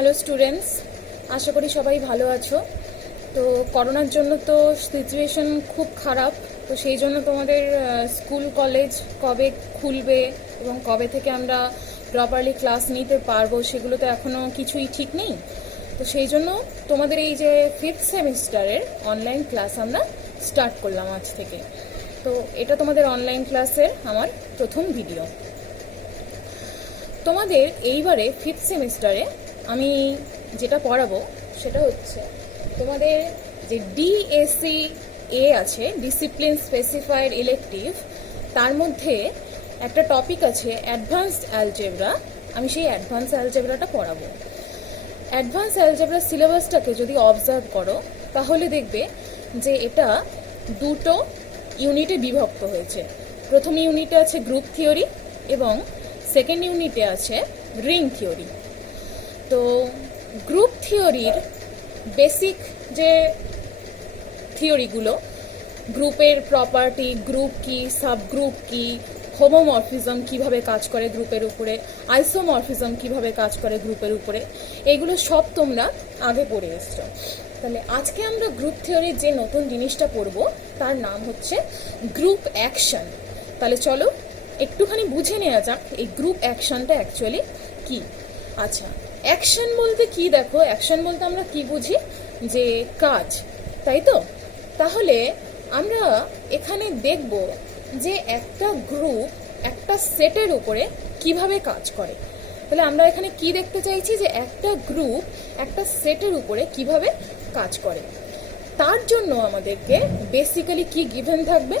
Hello students, আশা করি সবাই ভালো আছো। তো করোনার জন্য তো সিচুয়েশন খুব খারাপ। তো সেই জন্য তোমাদের স্কুল কলেজ কবে খুলবে এবং কবে থেকে আমরা প্রপারলি ক্লাস নিতে পারবো সেগুলো তো এখনও কিছুই ঠিক নেই। তো সেই জন্য তোমাদের এই যে 5th সেমিস্টারের অনলাইন ক্লাস আমরা স্টার্ট করলাম আজ থেকে। তো এটা তোমাদের অনলাইন ক্লাসের আমার প্রথম ভিডিও। তোমাদের এইবারে 5th সেমিস্টারে আমি যেটা পড়াবো সেটা হচ্ছে তোমাদের যে ডিএসসি এ আছে, ডিসিপ্লিন স্পেসিফাইড ইলেকটিভ, তার মধ্যে একটা টপিক আছে অ্যাডভান্সড অ্যালজেব্রা। আমি সেই অ্যাডভান্স অ্যালজেব্রাটা পড়াবো। অ্যাডভান্স অ্যালজেব্রা সিলেবাসটাকে যদি অবজার্ভ করো তাহলে দেখবে যে এটা দুটো ইউনিটে বিভক্ত হয়েছে। প্রথম ইউনিটে আছে গ্রুপ থিওরি এবং সেকেন্ড ইউনিটে আছে রিং থিওরি। তো গ্রুপ থিওরির বেসিক যে থিওরিগুলো, গ্রুপের প্রপার্টি, গ্রুপ কি, সাবগ্রুপ কি, হোমোমরফিজম কিভাবে কাজ করে গ্রুপের উপরে, আইসোমরফিজম কিভাবে কাজ করে গ্রুপের উপরে, এগুলো সব তোমরা আগে পড়ে এসছো। তাহলে আজকে আমরা গ্রুপ থিওরির যে নতুন জিনিসটা পড়বো তার নাম হচ্ছে গ্রুপ অ্যাকশন। তাহলে চলো একটুখানি বুঝে নেওয়া যাক এই গ্রুপ অ্যাকশনটা অ্যাকচুয়ালি কি। আচ্ছা, অ্যাকশন বলতে কি? দেখো, অ্যাকশন বলতে আমরা কি বুঝি? যে কাজ, তাই তো? তাহলে আমরা এখানে দেখব যে একটা গ্রুপ একটা সেটের উপরে কিভাবে কাজ করে। তাহলে আমরা এখানে কি দেখতে চাইছি? যে একটা গ্রুপ একটা সেটের উপরে কিভাবে কাজ করে। তার জন্য আমাদেরকে বেসিক্যালি কি গিভেন থাকবে?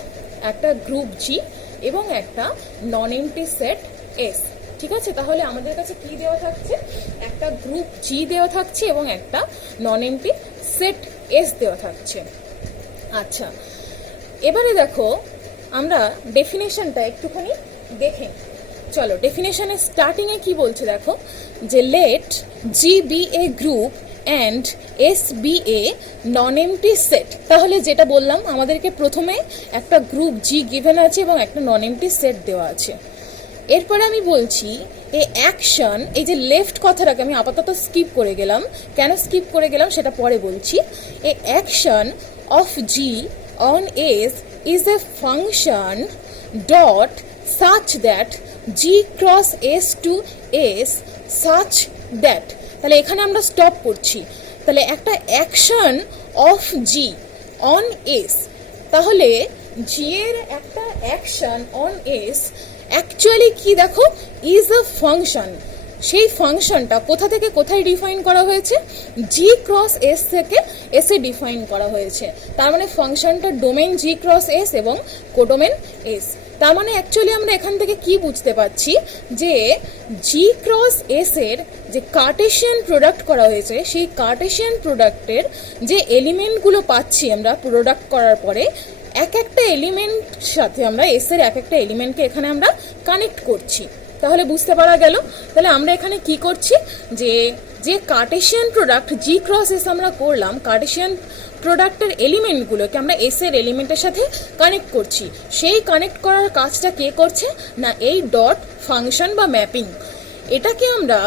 একটা গ্রুপ জি এবং একটা নন এমটি সেট এস। ঠিক আছে, তাহলে আমাদের কাছে কি দেওয়া থাকছে? একটা গ্রুপ জি দেওয়া থাকছে এবং একটা নন এমটি সেট এস দেওয়া থাকছে। আচ্ছা, এবারে দেখো আমরা ডেফিনেশনটা একটুখানি দেখে চলো। ডেফিনেশনের স্টার্টিংয়ে কি বলছে দেখো, যে let G be a group and S be a non empty set. তাহলে যেটা বললাম, আমাদেরকে প্রথমে একটা গ্রুপ জি গিভেন আছে এবং একটা নন এমটি সেট দেওয়া আছে। এরপরে আমি বলছি এই অ্যাকশন, এই যে লেফট কথাটাকে আমি আপাতত স্কিপ করে গেলাম। কেন স্কিপ করে গেলাম সেটা পরে বলছি। এই action of G on S is a function dot such that G cross S to S such that. তাহলে এখানে আমরা স্টপ করছি। তাহলে একটা action of G on S, তাহলে জি এর একটা অ্যাকশন অন এস অ্যাকচুয়ালি কি দেখো, ইজ আ ফাংশন। সেই ফাংশনটা কোথা থেকে কোথায় ডিফাইন করা হয়েছে? জি ক্রস এস থেকে এসে ডিফাইন করা হয়েছে। তার মানে ফাংশনটা ডোমেন জি ক্রস এস এবং কোডোমেন এস। তার মানে অ্যাকচুয়ালি আমরা এখান থেকে কি বুঝতে পারছি? যে জি ক্রস এস এর যে কার্টেশিয়ান প্রোডাক্ট করা হয়েছে, সেই কার্টেশিয়ান প্রোডাক্টের যে এলিমেন্টগুলো পাচ্ছি আমরা প্রোডাক্ট করার পরে, এক একটা এলিমেন্ট সাথে আমরা এস এর এক একটা এলিমেন্টকে এখানে আমরা কানেক্ট করছি। তাহলে বুঝতে পারা গেল। তাহলে আমরা এখানে কি করছি? যে যে কার্টেশিয়ান প্রোডাক্ট জি ক্রস এস আমরা করলাম, কার্টেশিয়ান প্রোডাক্টের এলিমেন্টগুলোকে আমরা এস এর এলিমেন্টের সাথে কানেক্ট করছি। সেই কানেক্ট করার কাজটা কে করছে? না এই ডট ফাংশন বা ম্যাপিং। এটাকে আমরা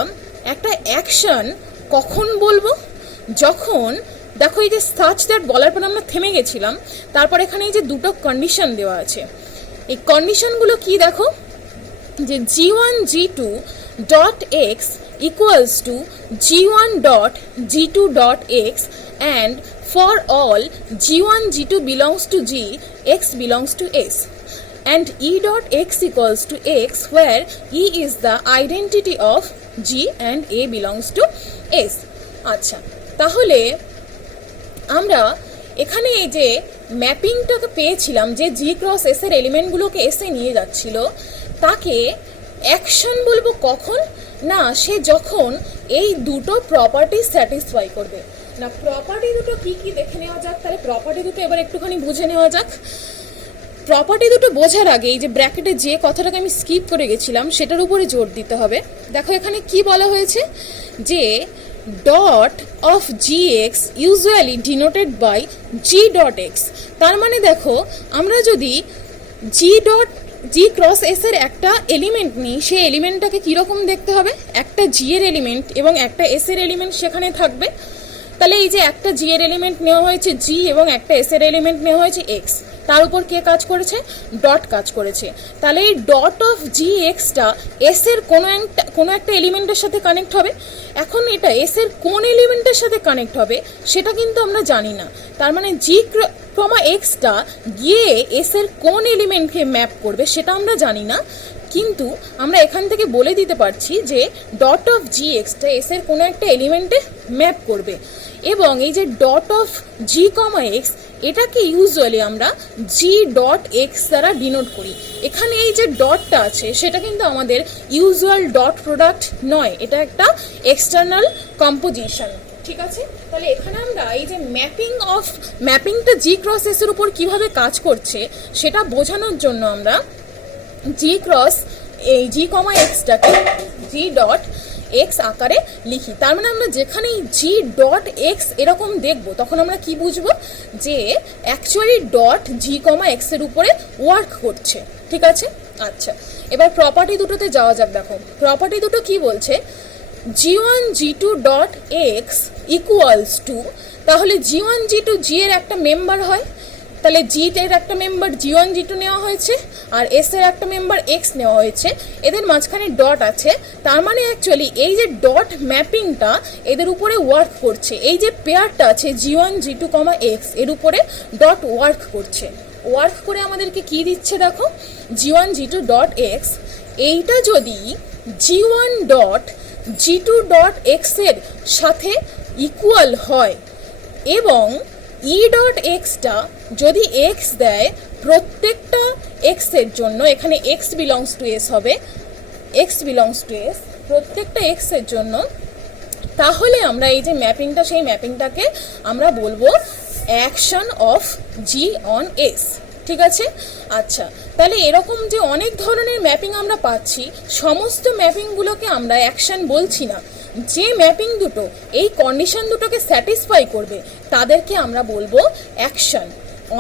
একটা অ্যাকশন কখন বলবো? যখন দেখো এই যে সাচ দ্যাট বলার পর আমরা থেমে গেছিলাম, তারপর এখানে এই যে দুটো কন্ডিশন দেওয়া আছে। এই কন্ডিশনগুলো কি দেখো, যে G one G two dot X equals to G one dot G two dot X and for all G one G two belongs to G, X belongs to S, and e dot x equals to x where e is the identity of g and a belongs to s. আচ্ছা, তাহলে আমরা এখানে এই যে ম্যাপিংটাকে পেয়েছিলাম, যে জি cross S এর এলিমেন্টগুলোকে এসে নিয়ে যাচ্ছিল, তাকে অ্যাকশন বলবো কখন? না, সে যখন এই দুটো প্রপার্টি স্যাটিসফাই করবে। না, প্রপার্টি দুটো কি কি দেখে নেওয়া যাক। তাহলে প্রপার্টি দুটো এবার একটুখানি বুঝে নেওয়া যাক। প্রপার্টি দুটো বোঝার আগে এই যে ব্র্যাকেটে যে কথাটাকে আমি স্কিপ করে গেছিলাম সেটার উপরে জোর দিতে হবে। দেখো এখানে কি বলা হয়েছে, যে dot of G X usually denoted by G dot X. তার মানে দেখো, আমরা যদি G dot G cross S এর একটা এলিমেন্ট নিই, সেই এলিমেন্টটাকে কীরকম দেখতে হবে, একটা জি এর এলিমেন্ট এবং একটা এস এর এলিমেন্ট সেখানে থাকবে। তাহলে এই যে একটা জি এর এলিমেন্ট নেওয়া হয়েছে জি এবং একটা এস এর এলিমেন্ট নেওয়া হয়েছে এক্স, তার উপর কে কাজ করেছে, ডট কাজ করেছে। তাহলে এই dot of G extra S এর কোনো একটা এলিমেন্টের সাথে কানেক্ট হবে। এখন এটা এস এর কোন এলিমেন্টের সাথে কানেক্ট হবে সেটা কিন্তু আমরা জানি না। তার মানে জি কমা এক্সটা গিয়ে এস এর কোন এলিমেন্টকে ম্যাপ করবে সেটা আমরা জানি না, কিন্তু আমরা এখান থেকে বলে দিতে পারছি যে dot of G extra S এর কোনো একটা এলিমেন্টে ম্যাপ করবে। এবং এই যে dot of G comma x, এটাকে ইউজুয়ালি আমরা জি ডট এক্স দ্বারা ডিনোট করি। এখানে এই যে ডটটা আছে সেটা কিন্তু আমাদের ইউজুয়াল ডট প্রোডাক্ট নয়, এটা একটা এক্সটার্নাল কম্পোজিশন, ঠিক আছে। তাহলে এখানে আমরা এই যে ম্যাপিংটা জি ক্রস এস এর উপর কিভাবে কাজ করছে সেটা বোঝানোর জন্য আমরা জি ক্রস এই জি কমা এক্সটাকে জি ডট এক্স আকারে লিখি। তার মানে আমরা যেখানেই জি ডট এক্স এরকম দেখব তখন আমরা কি বুঝবো, যে অ্যাকচুয়ালি ডট জি কমা এক্স এর উপরে ওয়ার্ক করছে, ঠিক আছে। আচ্ছা, এবার প্রপার্টি দুটোতে যাওয়া যাক। দেখো প্রপার্টি দুটো কি বলছে, g1 g2 dot X equals to, তাহলে g1 g2 জি এর একটা মেম্বার হয়, তাহলে জি এর একটা মেম্বার g1 g2 নেওয়া হয়েছে আর এস এর একটা মেম্বার এক্স নেওয়া হয়েছে, এদের মাঝখানে ডট আছে। তার মানে অ্যাকচুয়ালি এই যে ডট ম্যাপিংটা এদের উপরে ওয়ার্ক করছে, এই যে পেয়ারটা আছে g1 g2 কমা এক্স এর উপরে ডট ওয়ার্ক করছে। ওয়ার্ক করে আমাদেরকে কি দিচ্ছে দেখো, g1 g2 ডট এক্স, এইটা যদি g1 dot g2 dot x এর সাথে ইকুয়াল হয় এবং ই ডট এক্সটা যদি এক্স দেয় প্রত্যেকটা এক্স এর জন্য, এখানে এক্স বিলংস টু এস হবে, এক্স বিলংস টু এস প্রত্যেকটা এক্স এর জন্য, তাহলে আমরা এই যে ম্যাপিংটা সেই ম্যাপিংটাকে আমরা বলবো action of G on S, ঠিক আছে। আচ্ছা, তাহলে এরকম যে অনেক ধরনের ম্যাপিং আমরা পাচ্ছি, সমস্ত ম্যাপিংগুলোকে আমরা অ্যাকশন বলছি না। যে ম্যাপিং দুটো এই কন্ডিশন দুটোকে স্যাটিসফাই করবে তাদেরকে আমরা বলবো action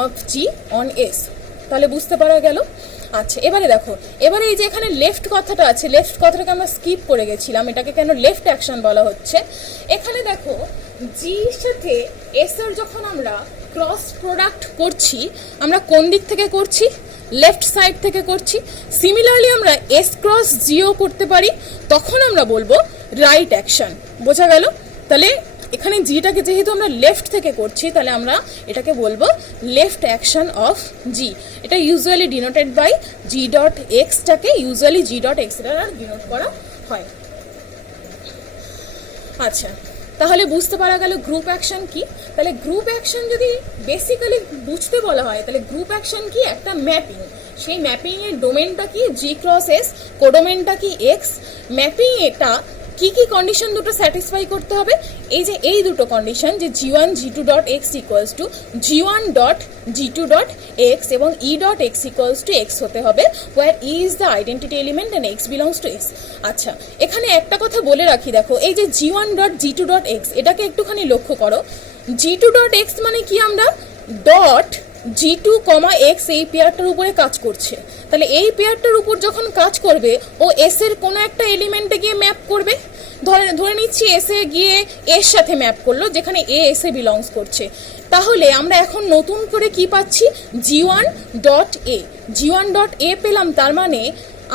of G on S. তাহলে বুঝতে পারা গেল। আচ্ছা, এবারে দেখো, এবারে এই যে এখানে লেফট কথাটা আছে, লেফট কথাটাকে আমরা স্কিপ করে গেছিলাম, এটাকে কেন লেফট অ্যাকশন বলা হচ্ছে। এখানে দেখো জির সাথে এস এর যখন আমরা ক্রস প্রোডাক্ট করছি, আমরা কোন দিক থেকে করছি, লেফট সাইড থেকে করছি। সিমিলারলি আমরা এস ক্রস জিও করতে পারি, তখন আমরা বলবো রাইট অ্যাকশন। বোঝা গেল? তাহলে এখানে জিটাকে যেহেতু আমরা লেফট থেকে করছি, তাহলে আমরা এটাকে বলবো লেফট অ্যাকশন অফ জি। এটা usually denoted by G dot এক্সটাকে ইউজুয়ালি জি ডট এক্স দ্বারা ডিনোট করা হয়। আচ্ছা, তাহলে বুঝতে পারা গেল গ্রুপ অ্যাকশন কি। তাহলে গ্রুপ অ্যাকশন যদি বেসিক্যালি বুঝতে বলা হয়, তাহলে গ্রুপ অ্যাকশন কি, একটা ম্যাপিং, সেই ম্যাপিং এর ডোমেনটা কি জি ক্রস এস, কোডোমেনটা কি এক্স, ম্যাপিং এটা কি কি কন্ডিশন দুটো স্যাটিসফাই করতে হবে, এই যে এই দুটো কন্ডিশন, যে g1 g2 dot X equals to g1 dot g2 dot X এবং e dot X equals to X হতে হবে, where e is the identity element and X belongs to X. আচ্ছা, এখানে একটা কথা বলে রাখি, দেখো এই যে g1 dot g2 dot x, এটাকে একটুখানি লক্ষ্য করো। g2 ডট এক্স মানে কি, আমরা ডট g2 কমা এক্স এই পেয়ারটার উপরে কাজ করছে, তাহলে এই পেয়ারটার উপর যখন কাজ করবে ও এস এর কোনো একটা এলিমেন্টে গিয়ে ম্যাপ করবে। ধরে নিচ্ছি এস এ গিয়ে এর সাথে ম্যাপ করলো, যেখানে এ এস এ বিলংস করছে। তাহলে আমরা এখন নতুন করে কি পাচ্ছি, g1 dot A, g1 dot A পেলাম। তার মানে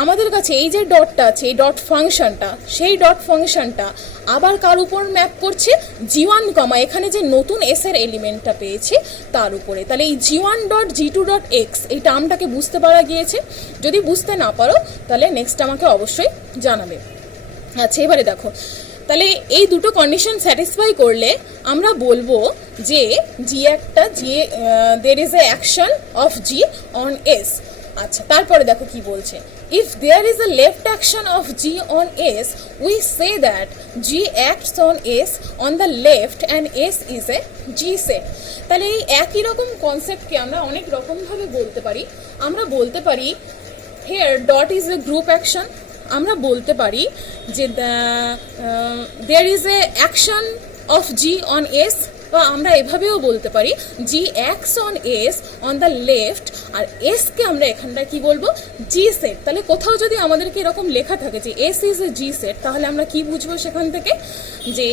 আমাদের কাছে এই যে ডটটা আছে, এই ডট ফাংশনটা, সেই ডট ফাংশনটা আবার কার উপর ম্যাপ করছে, g1 কমা এখানে যে নতুন এস এর এলিমেন্টটা পেয়েছে তার উপরে। তাহলে এই g1 dot g2 dot x এই টার্মটাকে বুঝতে পারা গিয়েছে। যদি বুঝতে না পারো তাহলে নেক্সট আমাকে অবশ্যই জানাবে। আচ্ছা, এবারে দেখো, তাহলে এই দুটো কন্ডিশন স্যাটিসফাই করলে আমরা বলবো যে জি একটা জি দের is a action of G on S. আচ্ছা, তারপরে দেখো কি বলছে, if there is a left action of G on S, we say that G acts on S on the left and S is a G set. তাহলে এই একই রকম কনসেপ্টকে আমরা অনেক রকম ভাবে বলতে পারি। আমরা বলতে পারি here dot is a group action, আমরা বলতে পারি যে there is a action of G on S বা আমরা এভাবেও বলতে পারি G acts on S on the left, আর এসকে আমরা এখানটায় কি বলবো, জি সেট। তাহলে কোথাও যদি আমাদেরকে এরকম লেখা থাকে যে S is A G set, তাহলে আমরা কি বুঝবো সেখান থেকে, যে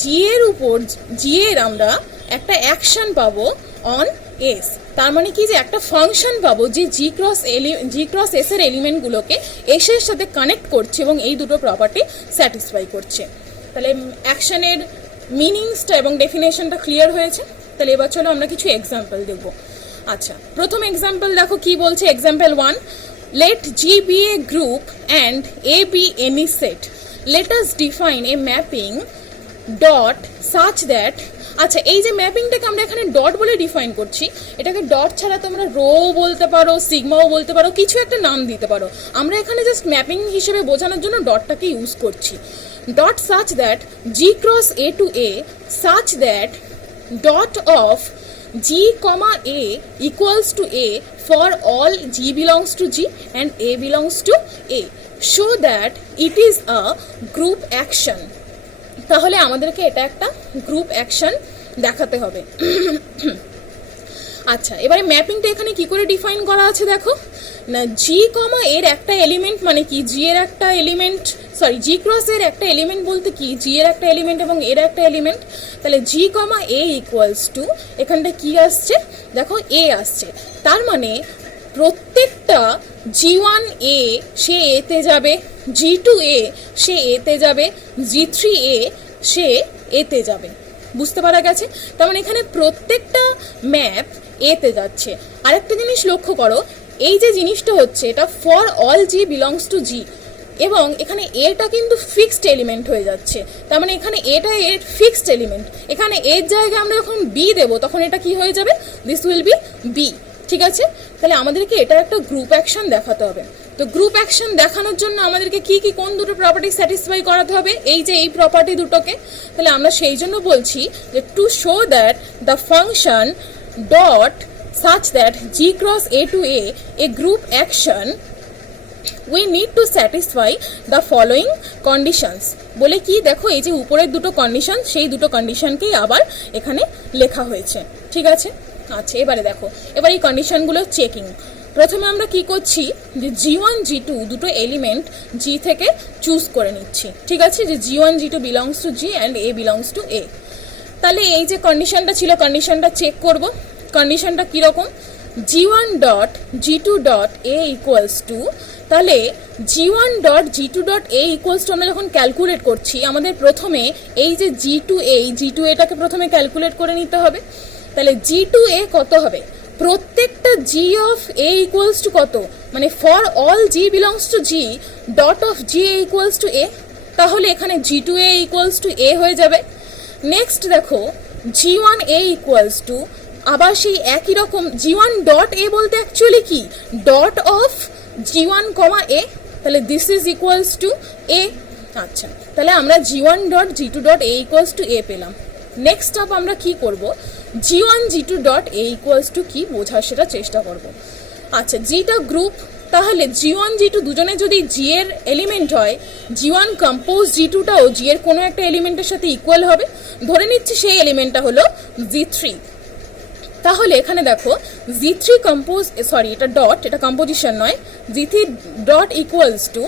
জি এর উপর, জি এর আমরা একটা অ্যাকশন পাবো অন এস, তার মানে কি যে একটা ফাংশন পাবো যে জি ক্রস এস এর এলিমেন্টগুলোকে এস এর সাথে কানেক্ট করছে এবং এই দুটো প্রপার্টি স্যাটিসফাই করছে। তাহলে অ্যাকশনের মিনিংসটা এবং ডেফিনেশনটা ক্লিয়ার হয়েছে। তাহলে এবার চলো আমরা কিছু এক্সাম্পল দেখব। আচ্ছা, প্রথম এক্সাম্পল দেখো কি বলছে। Example 1, let G be a group and A be any set, let us define a mapping dot such that. আচ্ছা, এই যে ম্যাপিংটাকে আমরা এখানে ডট বলে ডিফাইন করছি, এটাকে ডট ছাড়া তোমরা রো বলতে পারো, সিগমাও বলতে পারো, কিছু একটা নাম দিতে পারো। আমরা এখানে জাস্ট ম্যাপিং হিসেবে বোঝানোর জন্য ডটটাকে ইউজ করছি। Dot such that G cross A to A such that dot of g comma a equals to a for all g belongs to g and a belongs to a, show that it is a group action। তাহলে আমাদেরকে এটা একটা group action দেখাতে হবে। আচ্ছা, এবারে ম্যাপিংটা এখানে কি করে ডিফাইন করা আছে দেখো না, জি কমা এর একটা এলিমেন্ট মানে কি, জি এর একটা এলিমেন্ট, সরি জি ক্রস এর একটা এলিমেন্ট বলতে কি, জি এর একটা এলিমেন্ট এবং এর একটা এলিমেন্ট। তাহলে জি কমা এ ইকুয়ালস টু, এখানটা কি আসছে দেখো, এ আসছে। তার মানে প্রত্যেকটা জি ওয়ান এ সে এতে যাবে, জি টু এ সে এতে যাবে, জি থ্রি এ সে এতে যাবে। বুঝতে পারা গেছে? তার মানে এখানে প্রত্যেকটা ম্যাপ এতে যাচ্ছে। আরেকটা জিনিস লক্ষ্য করো, এই যে জিনিসটা হচ্ছে এটা for all G belongs to G, এবং এখানে এটা কিন্তু ফিক্সড এলিমেন্ট হয়ে যাচ্ছে। তার মানে এখানে এটা এর ফিক্সড এলিমেন্ট, এখানে এর জায়গায় আমরা যখন বি দেবো তখন এটা কি হয়ে যাবে, দিস উইল বি বি। ঠিক আছে, তাহলে আমাদেরকে এটার একটা গ্রুপ অ্যাকশন দেখাতে হবে। তো গ্রুপ অ্যাকশন দেখানোর জন্য আমাদেরকে কি কি কোন দুটো প্রপার্টি স্যাটিসফাই করাতে হবে, এই যে এই প্রপার্টি দুটোকে। তাহলে আমরা সেই জন্য বলছি যে to show that the function dot such that G cross A to A group action we need to satisfy the following conditions। বলে কি দেখো, এই যে উপরের দুটো কন্ডিশন, সেই দুটো কন্ডিশনকেই আবার এখানে লেখা হয়েছে। ঠিক আছে, আচ্ছা এবারে দেখো, এবার এই কন্ডিশনগুলো চেকিং। প্রথমে আমরা কি করছি, যে জি ওয়ান জি টু দুটো এলিমেন্ট জি থেকে চুজ করে নিচ্ছি। ঠিক আছে, যে G one G two belongs to G and A belongs to A. তাহলে এই যে কন্ডিশনটা ছিল, কন্ডিশনটা চেক করব। কন্ডিশনটা কীরকম, G one dot G two dot A equals to, তাহলে G one dot G two dot A equals to আমরা যখন ক্যালকুলেট করছি, আমাদের প্রথমে এই যে জি টু এটাকে প্রথমে ক্যালকুলেট করে নিতে হবে। তাহলে জি টু এ কত হবে, প্রত্যেকটা G of A equals to কত, মানে for all G belongs to G dot of G A equals to A. তাহলে এখানে G two A equals to A হয়ে যাবে। নেক্সট দেখো, G one A equals to, আবার সেই একই রকম জি ওয়ান ডট এ বলতে অ্যাকচুয়ালি কি, dot of G one comma A, তাহলে this is equals to A. আচ্ছা, তাহলে আমরা G one dot G two dot A equals to A পেলাম। নেক্সট আপ আমরা কি করব, G one G two dot A equals to কি বোঝার সেটা চেষ্টা করব। আচ্ছা, জিটা গ্রুপ, তাহলে জি ওয়ান জি টু দুজনে যদি জি এর এলিমেন্ট হয়, জি ওয়ান কম্পোজ জি টুটাও জি এর কোনো একটা এলিমেন্টের সাথে ইকুয়াল হবে। ধরে নিচ্ছি সেই এলিমেন্টটা হলো জি থ্রি। তাহলে এখানে দেখো জি থ্রি কম্পোজ, সরি এটা ডট, এটা কম্পোজিশন নয়, G three dot equals to,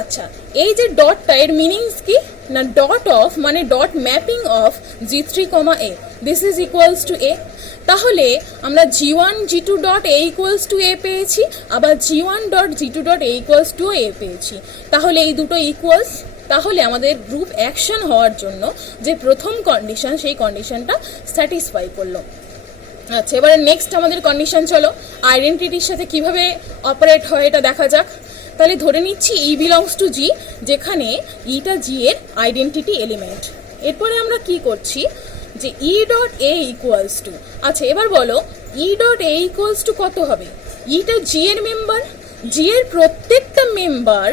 আচ্ছা এই যে ডটটা এর মিনিংস কি না, ডট অফ মানে dot mapping of G three comma A, this is equals to A. তাহলে আমরা G one G two dot A equals to A পেয়েছি, আবার G one dot G two dot A equals to A পেয়েছি। তাহলে এই দুটো equals, তাহলে আমাদের গ্রুপ অ্যাকশন হওয়ার জন্য যে প্রথম কন্ডিশন, সেই কন্ডিশনটা স্যাটিসফাই করলো। আচ্ছা, এবারে নেক্সট আমাদের কন্ডিশন, চলো আইডেন্টিটির সাথে কিভাবে অপারেট হয় এটা দেখা যাক। তাহলে ধরে নিচ্ছি ই বিলংস টু জি, যেখানে ইটা জি এর আইডেন্টিটি এলিমেন্ট। এরপরে আমরা কি করছি, যে E dot A equals to, আচ্ছা এবার বলো E dot A equals to কত হবে, ইটা জি এর মেম্বার, জি এর প্রত্যেকটা মেম্বার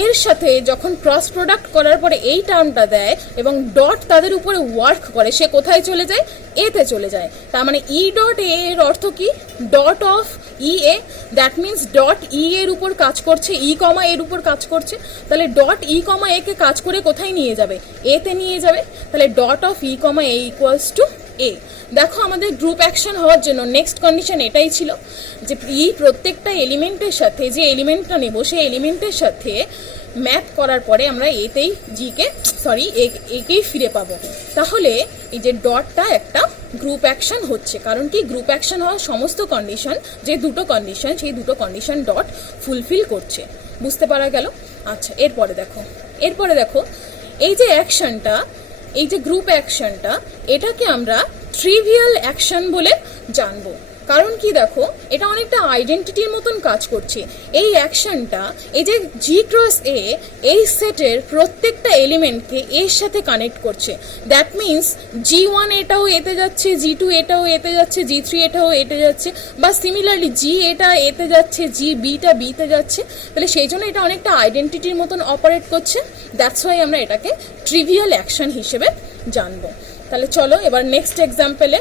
এর সাথে যখন ক্রস প্রোডাক্ট করার পরে এই টার্মটা দেয় এবং ডট তাদের উপরে ওয়ার্ক করে, সে কোথায় চলে যায়, এতে চলে যায়। তার মানে ই ডট এ এর অর্থ কি, dot of E A, that means dot E এর উপর কাজ করছে, ই কমা এর উপর কাজ করছে। তাহলে ডট ই কমা এ কে কাজ করে কোথায় নিয়ে যাবে, এতে নিয়ে যাবে। তাহলে dot of E comma A equals to A. দেখো আমাদের গ্রুপ অ্যাকশন হওয়ার জন্য নেক্সট কন্ডিশন এটাই ছিল যে প্রত্যেকটা এলিমেন্টের সাথে যে এলিমেন্টটা নেব সেই এলিমেন্টের সাথে ম্যাপ করার পরে আমরা এতেই একেই ফিরে পাবো। তাহলে এই যে ডটটা একটা গ্রুপ অ্যাকশন হচ্ছে, কারণ কি গ্রুপ অ্যাকশন হওয়ার সমস্ত কন্ডিশন যে দুটো কন্ডিশন সেই দুটো কন্ডিশন ডট ফুলফিল করছে। বুঝতে পারা গেল? আচ্ছা, এরপরে দেখো এই যে অ্যাকশনটা, এই যে গ্রুপ অ্যাকশনটা, এটাকে আমরা ট্রিভিয়াল অ্যাকশন বলে জানবো। কারণ কি দেখো, এটা অনেকটা আইডেন্টিটির মতন কাজ করছে। এই অ্যাকশনটা এই যে জি ক্রস এ এই সেটের প্রত্যেকটা এলিমেন্টকে এর সাথে কানেক্ট করছে। দ্যাট মিনস G1 এটাও এতে যাচ্ছে, G2 এটাও এতে যাচ্ছে, G3 এটাও এতে যাচ্ছে, বা সিমিলারলি G এটা এতে যাচ্ছে, বিটা বিতে যাচ্ছে। তাহলে সেই জন্য এটা অনেকটা আইডেন্টিটির মতন অপারেট করছে। দ্যাটস ওয়াই আমরা এটাকে ট্রিভিয়াল অ্যাকশন হিসেবে জানবো। তাহলে চলো এবার নেক্সট এক্সাম্পলে।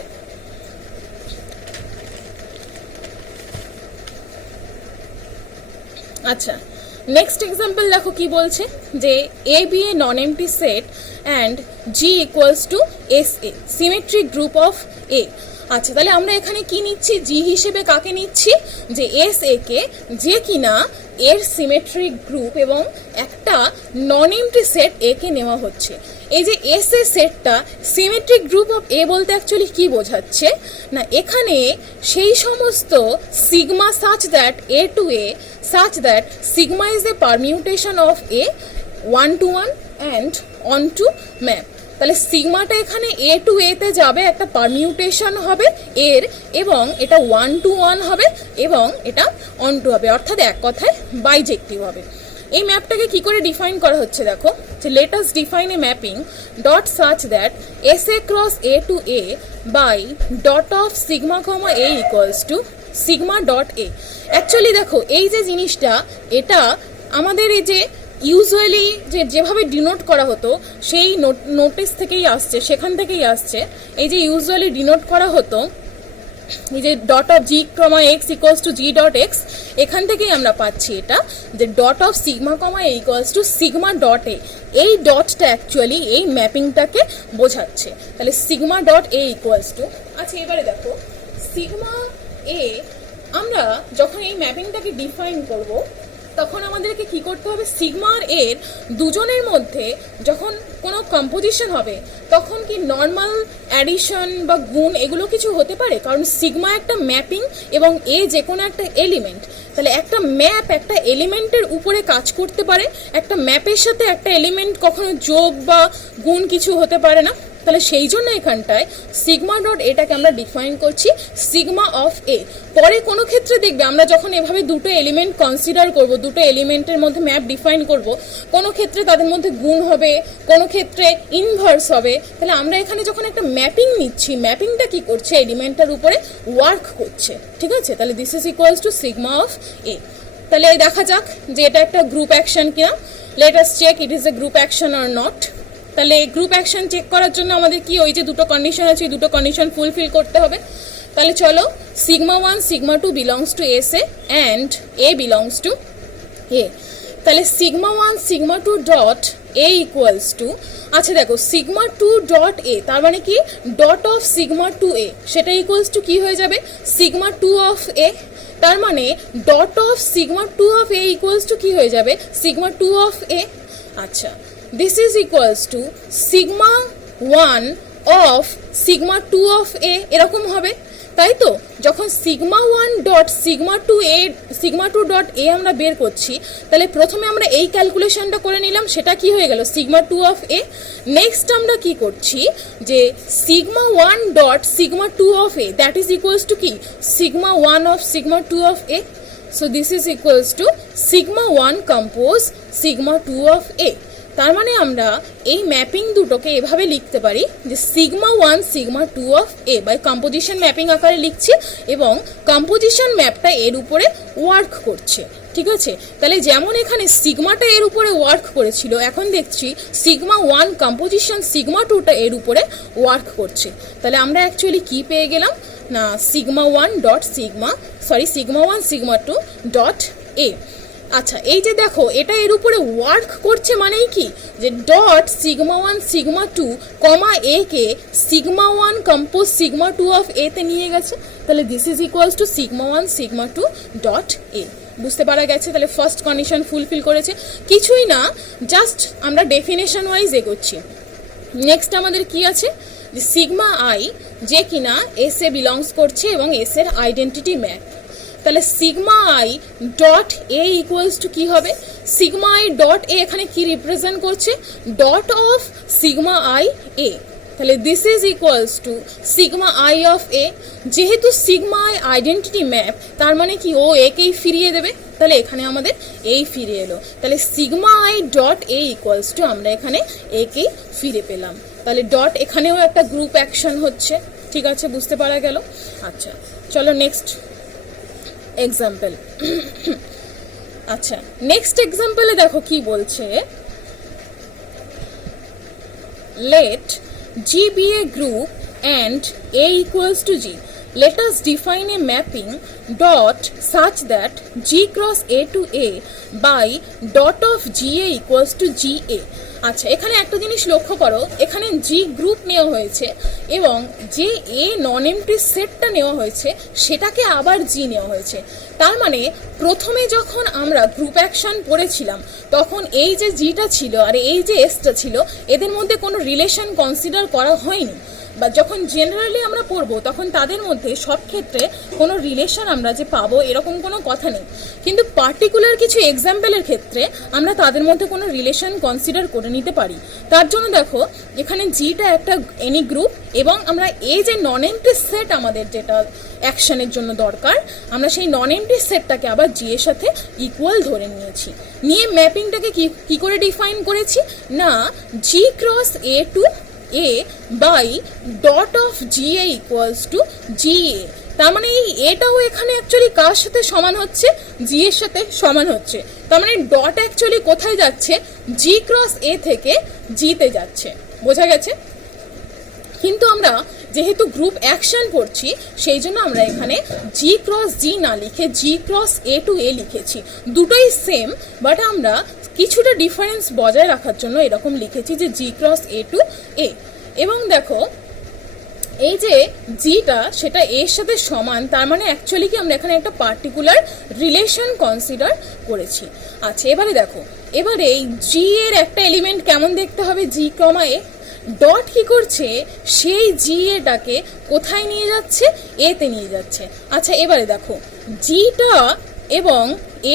আচ্ছা, নেক্সট এক্সাম্পল দেখো কি বলছে যে A be a non empty set and G equals to S A symmetric group of A. আচ্ছা, তাহলে আমরা এখানে কি নিচ্ছি? জি হিসেবে কাকে নিচ্ছি? যে এস এ কে, যে কিনা এর সিমেট্রিক গ্রুপ এবং একটা নন এমটি সেট এ কে নেওয়া হচ্ছে। এই যে এস এ সেটটা সিমেট্রিক গ্রুপ অফ এ বলতে অ্যাকচুয়ালি কি বোঝাচ্ছে না, এখানে সেই সমস্ত sigma such that A to A such that sigma is a permutation of a 1 to 1 and on to map। তাহলে সিগমাটা এখানে এ টু এ তে যাবে, একটা পারমিউটেশন হবে এর, এবং এটা 1 to 1 হবে এবং এটা অন টু হবে, অর্থাৎ এক কথায় বাইজেক্টিভ হবে। এই ম্যাপটাকে কি করে ডিফাইন করা হচ্ছে দেখো, যে let us define a mapping dot such that S A cross A to A by dot of sigma comma A equals to sigma dot A. Actually দেখো এই যে জিনিসটা, এটা আমাদের এই যে ইউজুয়ালি যেভাবে ডিনোট করা হতো সেই নোটিস থেকেই আসছে, সেখান থেকেই আসছে। এই যে ইউজুয়ালি ডিনোট করা হতো এই যে dot of G comma x equals two G dot x, এখান থেকেই আমরা পাচ্ছি এটা যে dot of sigma comma A equals to sigma dot এ। এই ডটটা অ্যাকচুয়ালি এই ম্যাপিংটাকে বোঝাচ্ছে। তাহলে sigma dot A equals to, আচ্ছা এবারে দেখো সিগমা এ, আমরা যখন এই ম্যাপিংটাকে ডিফাইন করব তখন আমাদেরকে কি করতে হবে, সিগমা আর এর দুজনের মধ্যে যখন কোনো কম্পোজিশন হবে তখন কি নর্মাল অ্যাডিশন বা গুণ এগুলো কিছু হতে পারে? কারণ সিগমা একটা ম্যাপিং এবং এ যে কোনো একটা এলিমেন্ট। তাহলে একটা ম্যাপ একটা এলিমেন্টের উপরে কাজ করতে পারে, একটা ম্যাপের সাথে একটা এলিমেন্ট কখনো যোগ বা গুণ কিছু হতে পারে না। তাহলে সেই জন্য এখানটায় সিগমা ডট এটাকে আমরা ডিফাইন করছি সিগমা অফ এ। পরে কোনো ক্ষেত্রে দেখবে আমরা যখন এভাবে দুটো এলিমেন্ট কনসিডার করব, দুটো এলিমেন্টের মধ্যে ম্যাপ ডিফাইন করব, কোনো ক্ষেত্রে তাদের মধ্যে গুণ হবে, কোনো ক্ষেত্রে ইনভার্স হবে। তাহলে আমরা এখানে যখন একটা ম্যাপিং নিচ্ছি, ম্যাপিংটা কি করছে, এলিমেন্টটার উপরে ওয়ার্ক করছে। ঠিক আছে, তাহলে this is equals to sigma of A. তাহলে দেখা যাক যে এটা একটা গ্রুপ অ্যাকশন কিনা। Let us check it is a group action or not. তাহলে গ্রুপ অ্যাকশন চেক করার জন্য আমাদের কি ওই যে দুটো কন্ডিশন আছে, দুটো কন্ডিশন ফুলফিল করতে হবে। তাহলে চলো, sigma 1 sigma 2 belongs to S A and A belongs to A. তাহলে sigma 1 sigma 2 dot A equals to, আচ্ছা দেখো সিগমা 2 ডট এ তার মানে কি ডট অফ সিগমা 2 এ, সেটা ইকুয়ালস টু কি হয়ে যাবে, সিগমা 2 অফ এ। তার মানে dot of sigma 2 of A equals to কি হয়ে যাবে, সিগমা 2 অফ এ। আচ্ছা, this is equals to sigma 1 of sigma 2 of a এরকম হবে, তাই তো? যখন sigma 1 dot sigma 2 a sigma 2 dot a আমরা বের করছি, তাহলে প্রথমে আমরা এই ক্যালকুলেশনটা করে নিলাম, সেটা কি হয়ে গেল sigma 2 of a। নেক্সট আমরা কি করছি যে sigma 1 dot sigma 2 of a that is equals to কি sigma 1 of sigma 2 of a। so this is equals to sigma 1 compose sigma 2 of a। তার মানে আমরা এই ম্যাপিং দুটোকে এভাবে লিখতে পারি যে sigma 1 sigma 2 of A by composition mapping আকারে লিখছি এবং কম্পোজিশন ম্যাপটা এর উপরে ওয়ার্ক করছে। ঠিক আছে, তাহলে যেমন এখানে সিগমাটা এর উপরে ওয়ার্ক করেছিল, এখন দেখছি সিগমা 1 কম্পোজিশন সিগমা 2টা এর উপরে ওয়ার্ক করছে। তাহলে আমরা অ্যাকচুয়ালি কি পেয়ে গেলাম না, sigma 1 dot sigma sigma 1 sigma 2 dot এ। আচ্ছা এই যে দেখো এটা এর উপরে ওয়ার্ক করছে মানেই কি যে dot sigma one sigma two comma A কে sigma one compose sigma two of A তে নিয়ে গেছে, তাহলে this is equals to sigma one sigma two dot A. বুঝতে পারা গেছে? তাহলে ফার্স্ট কন্ডিশন ফুলফিল করেছে, কিছুই না, জাস্ট আমরা ডেফিনেশন ওয়াইজ এগোচ্ছি। নেক্সট আমাদের কি আছে, যে সিগমা আই যে কিনা এস এ বিলংস করছে এবং এস এর আইডেন্টিটি ম্যাপ, তাহলে sigma I dot A equals to কি হবে, সিগমা আই ডট এ এখানে কি রিপ্রেজেন্ট করছে, dot of sigma I A, তাহলে this is equals to sigma I of A. যেহেতু সিগমা আই আইডেন্টিটি ম্যাপ তার মানে কি ও একেই ফিরিয়ে দেবে, তাহলে এখানে আমাদের এই ফিরে এলো, তাহলে sigma I dot A equals to আমরা এখানে একেই ফিরে পেলাম। তাহলে ডট এখানেও একটা গ্রুপ অ্যাকশন হচ্ছে, ঠিক আছে, বুঝতে পারা গেল। আচ্ছা চলো নেক্সট এক্সাম্পল। আচ্ছা নেক্সট এক্সাম্পলে দেখো কি বলছে, let G be a group and A equals to G. Let us define a mapping dot such that G cross A to A by dot of GA equals to GA. আচ্ছা এখানে একটা জিনিস লক্ষ্য করো, এখানে জি গ্রুপ নেওয়া হয়েছে এবং যে এ নন এমটি সেটটা নেওয়া হয়েছে সেটাকে আবার জি নেওয়া হয়েছে। তার মানে প্রথমে যখন আমরা গ্রুপ অ্যাকশন পড়েছিলাম তখন এই যে জিটা ছিল আর এই যে এসটা ছিল এদের মধ্যে কোনো রিলেশন কনসিডার করা হয়নি, বা যখন জেনারেলি আমরা পড়বো তখন তাদের মধ্যে সব ক্ষেত্রে কোনো রিলেশন আমরা যে পাবো এরকম কোনো কথা নেই, কিন্তু পার্টিকুলার কিছু এক্সাম্পলের ক্ষেত্রে আমরা তাদের মধ্যে কোনো রিলেশন কনসিডার করে নিতে পারি। তার জন্য দেখো এখানে জিটা একটা এনি গ্রুপ এবং আমরা এই যে নন এমটি সেট আমাদের যেটা অ্যাকশনের জন্য দরকার আমরা সেই নন এমটি সেটটাকে আবার জি এর সাথে ইকুয়াল ধরে নিয়েছি, নিয়ে ম্যাপিংটাকে কি করে ডিফাইন করেছি না G cross A to A by dot of G A equals to G A. তার মানে এই এটাও এখানে অ্যাকচুয়ালি কার সাথে সমান হচ্ছে, জি এর সাথে সমান হচ্ছে। তার মানে ডট অ্যাকচুয়ালি কোথায় যাচ্ছে, জি ক্রস এ থেকে জিতে যাচ্ছে, বোঝা গেছে? কিন্তু আমরা যেহেতু গ্রুপ অ্যাকশন পড়ছি সেই জন্য আমরা এখানে জি ক্রস জি না লিখে জি ক্রস এ টু এ লিখেছি, দুটোই সেম, বাট আমরা কিছুটা ডিফারেন্স বজায় রাখার জন্য এরকম লিখেছি যে জি ক্রস এ টু এ। এবং দেখো এই যে জিটা সেটা এর সাথে সমান, তার মানে অ্যাকচুয়ালি কি আমরা এখানে একটা পার্টিকুলার রিলেশন কনসিডার করেছি। আচ্ছা এবারে দেখো, এবারে এই জি এর একটা এলিমেন্ট কেমন দেখতে হবে, জি কমা এ, ডট কি করছে সেই জি এটাকে কোথায় নিয়ে যাচ্ছে, এতে নিয়ে যাচ্ছে। আচ্ছা এবারে দেখো জিটা এবং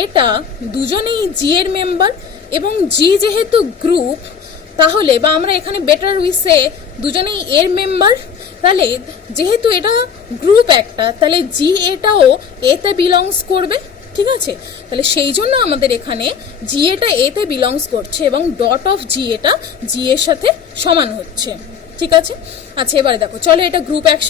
এটা দুজনেই জি এর মেম্বার এবং জি যেহেতু গ্রুপ তাহলে বা আমরা এখানে বেটার উইসে দুজনেই এর মেম্বার, তাহলে যেহেতু এটা গ্রুপ একটা তাহলে জি এটাও এতে বিলংস করবে, ঠিক আছে? তাহলে সেই জন্য আমাদের এখানে জি এটা এতে বিলংস করছে এবং ডট অফ জি এটা জি এর সাথে সমান হচ্ছে, ঠিক আছে? আচ্ছা এবারে দেখো চলো এটা গ্রুপ অ্যাকশন